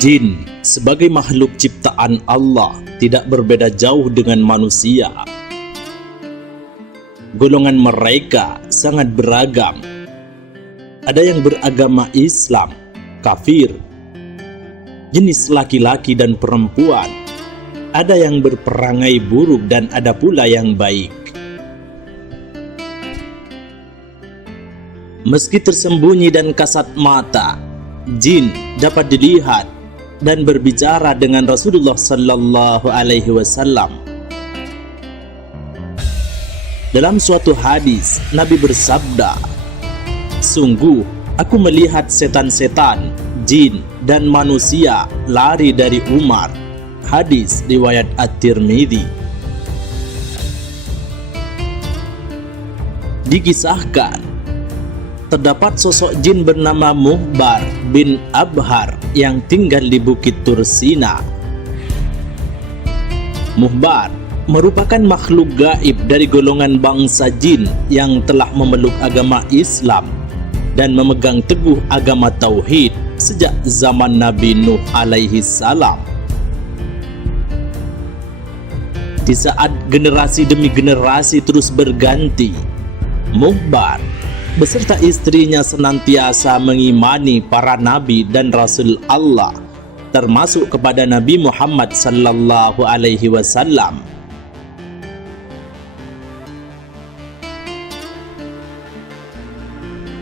Jin sebagai makhluk ciptaan Allah tidak berbeda jauh dengan manusia. Golongan mereka sangat beragam. Ada yang beragama Islam, kafir, jenis laki-laki dan perempuan. Ada yang berperangai buruk dan ada pula yang baik. Meski tersembunyi dan kasat mata, jin dapat dilihat dan berbicara dengan Rasulullah Sallallahu Alaihi Wasallam. Dalam suatu hadis, Nabi bersabda, "Sungguh, aku melihat setan-setan, jin, dan manusia lari dari Umar." Hadis riwayat At-Tirmidzi. Dikisahkan, terdapat sosok jin bernama Muhbar bin Abhar yang tinggal di Bukit Tursina. Muhbar merupakan makhluk gaib dari golongan bangsa jin yang telah memeluk agama Islam dan memegang teguh agama Tauhid sejak zaman Nabi Nuh alaihi salam. Di saat generasi demi generasi terus berganti, Muhbar beserta istrinya senantiasa mengimani para nabi dan rasul Allah, termasuk kepada Nabi Muhammad sallallahu alaihi wasallam.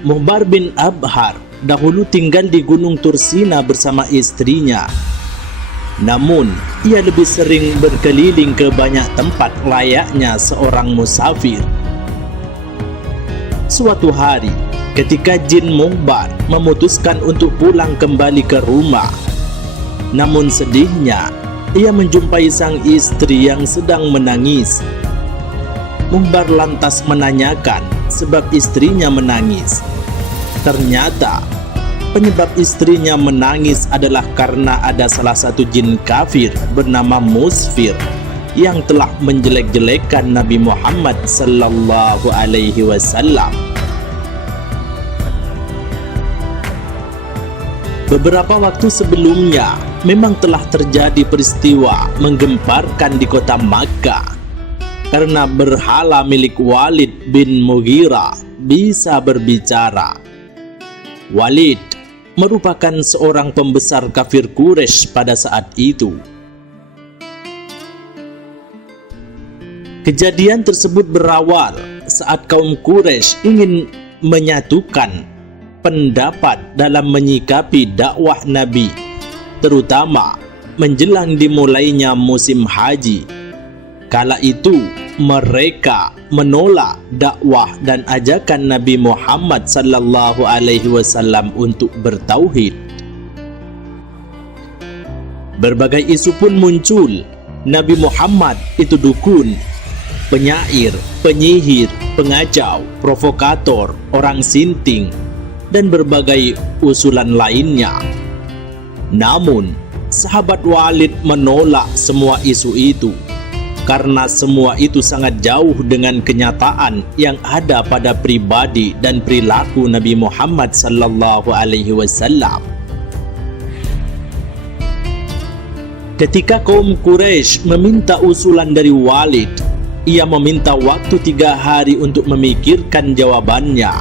Muhbar bin Abhar dahulu tinggal di Gunung Tursina bersama istrinya. Namun, ia lebih sering berkeliling ke banyak tempat layaknya seorang musafir. Suatu hari, ketika jin Muhbar memutuskan untuk pulang kembali ke rumah, namun sedihnya, ia menjumpai sang istri yang sedang menangis. Muhbar lantas menanyakan sebab istrinya menangis. Ternyata, penyebab istrinya menangis adalah karena ada salah satu jin kafir bernama Musfir yang telah menjelek-jelekan Nabi Muhammad sallallahu alaihi wasallam. Beberapa waktu sebelumnya memang telah terjadi peristiwa menggemparkan di kota Makkah karena berhala milik Walid bin Mughirah bisa berbicara. Walid merupakan seorang pembesar kafir Quraisy pada saat itu. Kejadian tersebut berawal saat kaum Quraisy ingin menyatukan pendapat dalam menyikapi dakwah Nabi, terutama menjelang dimulainya musim haji. Kala itu mereka menolak dakwah dan ajakan Nabi Muhammad sallallahu alaihi wasallam untuk bertauhid. Berbagai isu pun muncul. Nabi Muhammad itu dukun, penyair, penyihir, pengacau, provokator, orang sinting, dan berbagai usulan lainnya. Namun, sahabat Walid menolak semua isu itu karena semua itu sangat jauh dengan kenyataan yang ada pada pribadi dan perilaku Nabi Muhammad sallallahu alaihi wasallam. Ketika kaum Quraisy meminta usulan dari Walid, ia meminta waktu 3 hari untuk memikirkan jawabannya.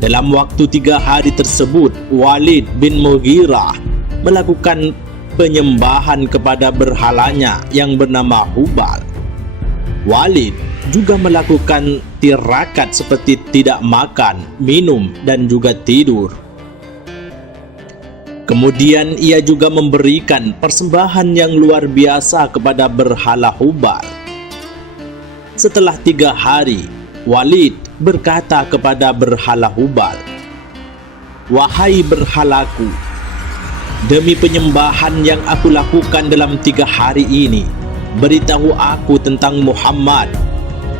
Dalam waktu 3 hari tersebut, Walid bin Mughirah melakukan penyembahan kepada berhalanya yang bernama Hubal. Walid juga melakukan tirakat seperti tidak makan, minum, dan juga tidur. Kemudian ia juga memberikan persembahan yang luar biasa kepada berhala Hubal. Setelah 3 hari, Walid berkata kepada berhala Hubal, "Wahai berhalaku, demi penyembahan yang aku lakukan dalam 3 hari ini, beritahu aku tentang Muhammad."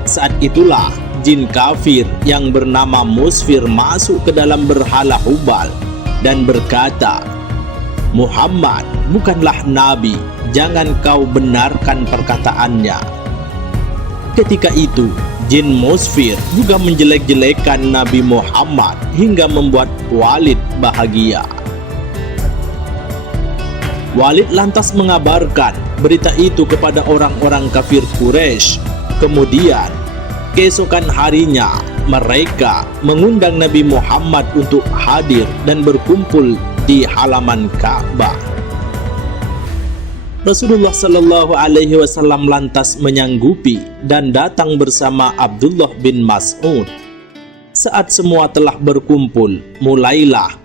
Saat itulah jin kafir yang bernama Musfir masuk ke dalam berhala Hubal dan berkata, "Muhammad bukanlah nabi, jangan kau benarkan perkataannya." Ketika itu, jin Musfir juga menjelek-jelekan Nabi Muhammad hingga membuat Walid bahagia. Walid lantas mengabarkan berita itu kepada orang-orang kafir Quraisy. Kemudian, keesokan harinya, mereka mengundang Nabi Muhammad untuk hadir dan berkumpul di halaman Ka'bah. Rasulullah Shallallahu Alaihi Wasallam lantas menyanggupi dan datang bersama Abdullah bin Mas'ud. Saat semua telah berkumpul, mulailah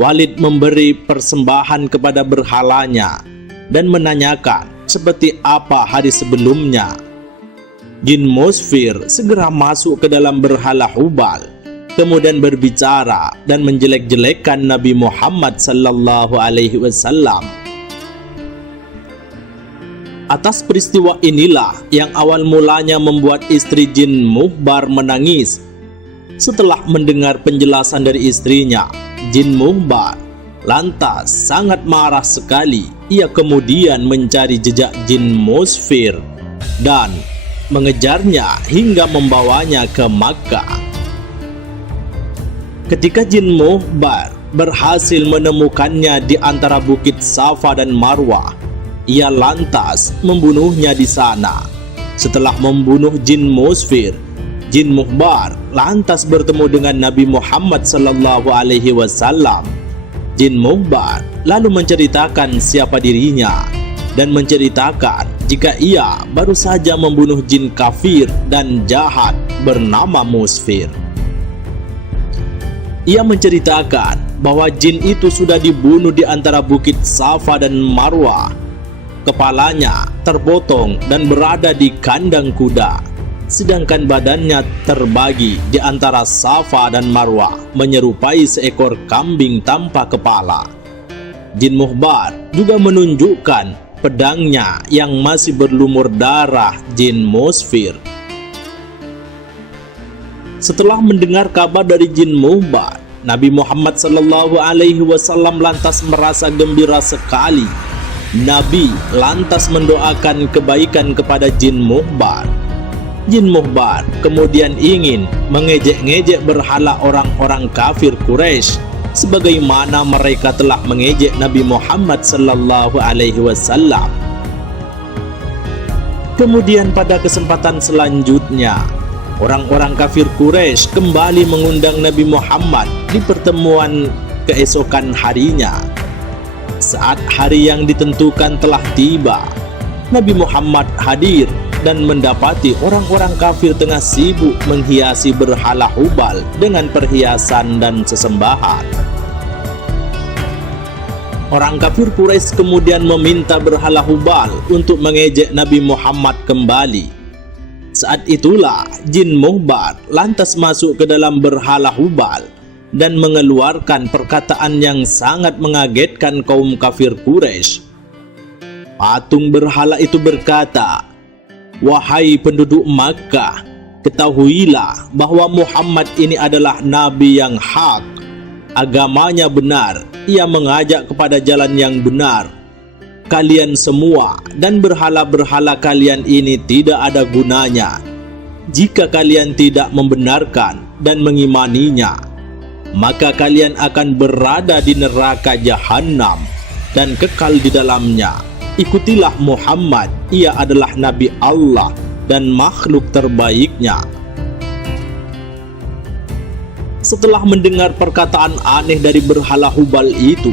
Walid memberi persembahan kepada berhalanya dan menanyakan seperti apa hari sebelumnya. Jin Musfir segera masuk ke dalam berhala Hubal, kemudian berbicara dan menjelek-jelekkan Nabi Muhammad Sallallahu Alaihi Wasallam. Atas peristiwa inilah yang awal mulanya membuat istri Jin Muhbar menangis. Setelah mendengar penjelasan dari istrinya, Jin Muhbar lantas sangat marah sekali. Ia kemudian mencari jejak Jin Musfir dan mengejarnya hingga membawanya ke Makkah. Ketika Jin Muhbar berhasil menemukannya di antara bukit Safa dan Marwah, ia lantas membunuhnya di sana. Setelah membunuh Jin Musfir, Jin Muhbar lantas bertemu dengan Nabi Muhammad Sallallahu Alaihi Wasallam. Jin Muhbar lalu menceritakan siapa dirinya dan menceritakan jika ia baru saja membunuh jin kafir dan jahat bernama Musfir. Ia menceritakan bahwa jin itu sudah dibunuh di antara bukit Safa dan Marwah. Kepalanya terpotong dan berada di kandang kuda, sedangkan badannya terbagi di antara Safa dan Marwah, menyerupai seekor kambing tanpa kepala. Jin Muhbar juga menunjukkan pedangnya yang masih berlumur darah Jin Musfir. Setelah mendengar kabar dari Jin Muhbar, Nabi Muhammad Sallallahu Alaihi Wasallam lantas merasa gembira sekali. Nabi lantas mendoakan kebaikan kepada Jin Muhbar. Jin Muhbar kemudian ingin mengejek-ngejek berhala orang-orang kafir Quraisy, sebagaimana mereka telah mengejek Nabi Muhammad Sallallahu Alaihi Wasallam. Kemudian pada kesempatan selanjutnya, orang-orang kafir Quraisy kembali mengundang Nabi Muhammad di pertemuan keesokan harinya. Saat hari yang ditentukan telah tiba, Nabi Muhammad hadir dan mendapati orang-orang kafir tengah sibuk menghiasi berhala Hubal dengan perhiasan dan sesembahan. Orang kafir Quraisy kemudian meminta berhala Hubal untuk mengejek Nabi Muhammad kembali. Saat itulah Jin Muhbar lantas masuk ke dalam berhala Hubal dan mengeluarkan perkataan yang sangat mengagetkan kaum kafir Quraisy. Patung berhala itu berkata, "Wahai penduduk Makkah, ketahuilah bahwa Muhammad ini adalah nabi yang hak. Agamanya benar, ia mengajak kepada jalan yang benar. Kalian semua dan berhala-berhala kalian ini tidak ada gunanya. Jika kalian tidak membenarkan dan mengimaninya, maka kalian akan berada di neraka Jahannam dan kekal di dalamnya. Ikutilah Muhammad, ia adalah Nabi Allah dan makhluk terbaiknya." Setelah mendengar perkataan aneh dari berhala Hubal itu,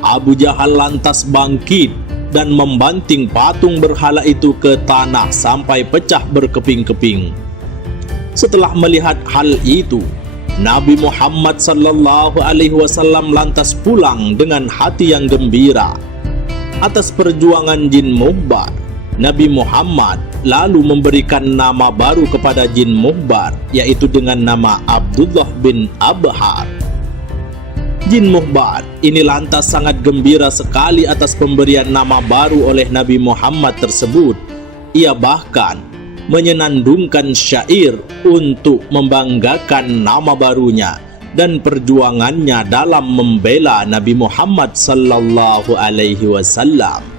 Abu Jahal lantas bangkit dan membanting patung berhala itu ke tanah sampai pecah berkeping-keping. Setelah melihat hal itu, Nabi Muhammad Sallallahu Alaihi Wasallam lantas pulang dengan hati yang gembira. Atas perjuangan Jin Muhbar, Nabi Muhammad lalu memberikan nama baru kepada Jin Muhbar, yaitu dengan nama Abdullah bin Abhar. Jin Muhbar ini lantas sangat gembira sekali atas pemberian nama baru oleh Nabi Muhammad tersebut. Ia bahkan menyenandungkan syair untuk membanggakan nama barunya dan perjuangannya dalam membela Nabi Muhammad Sallallahu Alaihi Wasallam.